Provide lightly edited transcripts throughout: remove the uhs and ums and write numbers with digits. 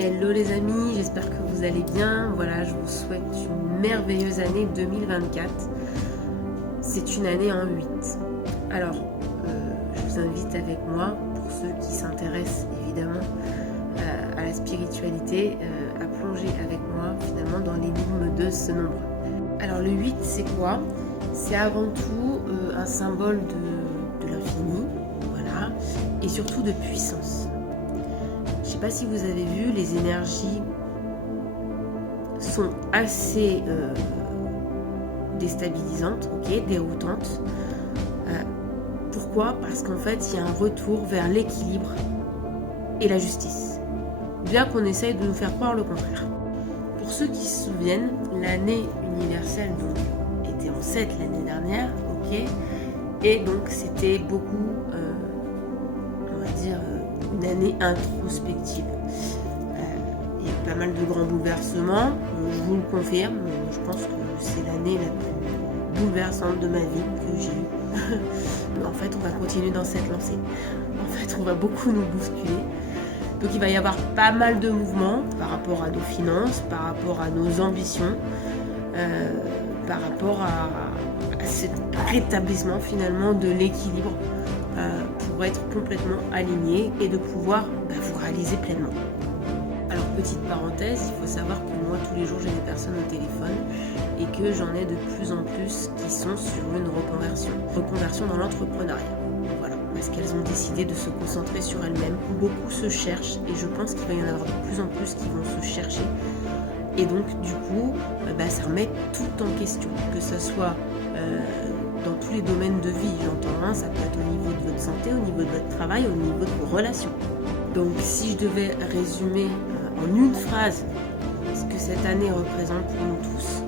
Hello les amis, j'espère que vous allez bien. Voilà, je vous souhaite une merveilleuse année 2024. C'est une année en 8. Alors, je vous invite avec moi, pour ceux qui s'intéressent évidemment à la spiritualité, à plonger avec moi finalement dans l'énigme de ce nombre. Alors le 8, c'est quoi? C'est avant tout un symbole de l'infini, voilà, et surtout de puissance. Je ne sais pas si vous avez vu, les énergies sont assez déstabilisantes, déroutantes. Pourquoi? Parce qu'en fait, il y a un retour vers l'équilibre et la justice. Bien qu'on essaye de nous faire croire le contraire. Pour ceux qui se souviennent, l'année universelle était en 7 l'année dernière, et donc c'était beaucoup, on va dire, une année introspective. Il y a eu pas mal de grands bouleversements, je vous le confirme, je pense que c'est l'année la plus bouleversante de ma vie que j'ai eue. En fait, on va continuer dans cette lancée. En fait, on va beaucoup nous bousculer. Donc il va y avoir pas mal de mouvements par rapport à nos finances, par rapport à nos ambitions, par rapport à ce rétablissement finalement de l'équilibre pour être complètement aligné et de pouvoir vous réaliser pleinement. Alors petite parenthèse, il faut savoir que moi tous les jours j'ai des personnes au téléphone et que j'en ai de plus en plus qui sont sur une reconversion dans l'entrepreneuriat. Voilà, parce qu'elles ont décidé de se concentrer sur elles-mêmes. Beaucoup se cherchent et je pense qu'il va y en avoir de plus en plus qui vont se chercher. Et donc du coup, ça remet tout en question, que ce soit dans tous les domaines de vie, j'entends, ça peut être au niveau de votre santé, au niveau de votre travail, au niveau de vos relations. Donc si je devais résumer en une phrase ce que cette année représente pour nous tous,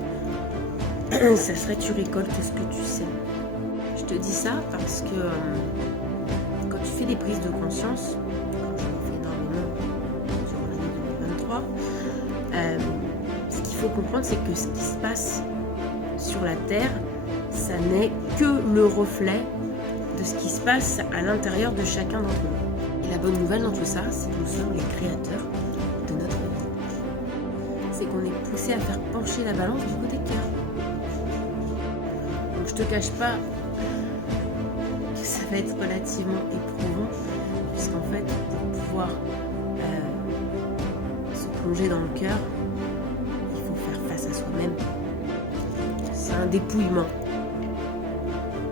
ça serait tu récoltes ce que tu sèmes. Je te dis ça parce que quand tu fais des prises de conscience, comme je l'ai fait énormément sur l'année 2023, ce qu'il faut comprendre, c'est que ce qui se passe sur la Terre, ça n'est que le reflet de ce qui se passe à l'intérieur de chacun d'entre nous. Et la bonne nouvelle dans tout ça, c'est que nous sommes les créateurs de notre vie. C'est qu'on est poussé à faire pencher la balance du côté cœur. Donc je te cache pas que ça va être relativement éprouvant, puisqu'en fait, pour pouvoir se plonger dans le cœur, il faut faire face à soi-même. C'est un dépouillement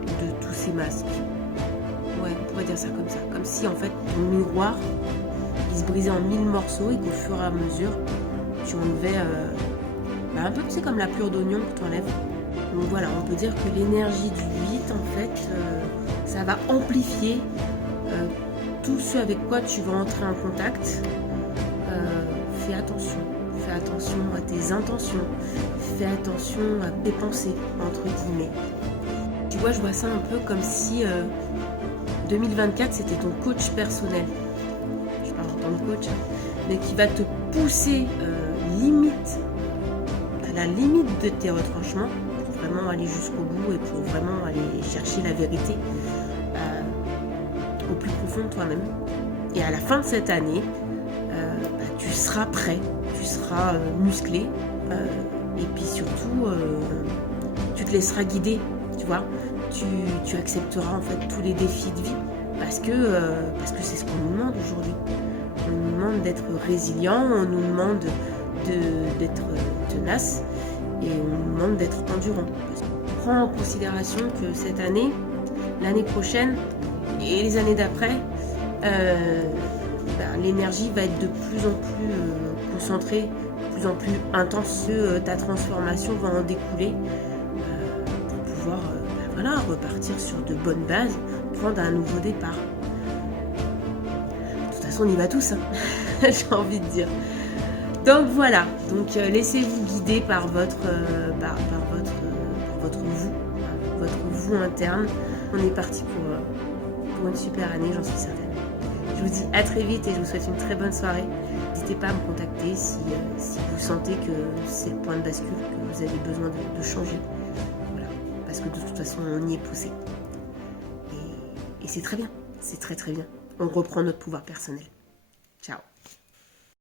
de tous ces masques. Ouais, on pourrait dire ça comme ça. Comme si en fait ton miroir, il se brisait en 1000 morceaux et qu'au fur et à mesure, tu enlevais un peu, comme la plure d'oignon que tu enlèves. Donc voilà, on peut dire que l'énergie du 8, en fait, ça va amplifier tout ce avec quoi tu vas entrer en contact. Fais attention à tes intentions, fais attention à tes pensées, entre guillemets. Tu vois, je vois ça un peu comme si 2024 c'était ton coach personnel. Je parle en tant que coach, mais qui va te pousser à la limite de tes retranchements pour vraiment aller jusqu'au bout et pour vraiment aller chercher la vérité au plus profond de toi-même. Et à la fin de cette année, tu seras prêt, tu seras musclé et puis surtout tu te laisseras guider, tu vois. Tu accepteras en fait tous les défis de vie parce que c'est ce qu'on nous demande aujourd'hui. On nous demande d'être résilient, on nous demande d'être tenace et on nous demande d'être endurant. Prends en considération que cette année, l'année prochaine et les années d'après, l'énergie va être de plus en plus concentrée, de plus en plus intense. Ta transformation va en découler pour pouvoir repartir sur de bonnes bases, prendre un nouveau départ. De toute façon, on y va tous, hein. J'ai envie de dire. Donc voilà, laissez-vous guider par votre vous interne. On est parti pour une super année, j'en suis certaine. Je vous dis à très vite et je vous souhaite une très bonne soirée. N'hésitez pas à me contacter si vous sentez que c'est le point de bascule, que vous avez besoin de changer. Voilà. Parce que de toute façon, on y est poussé. Et c'est très bien, c'est très très bien. On reprend notre pouvoir personnel. Ciao.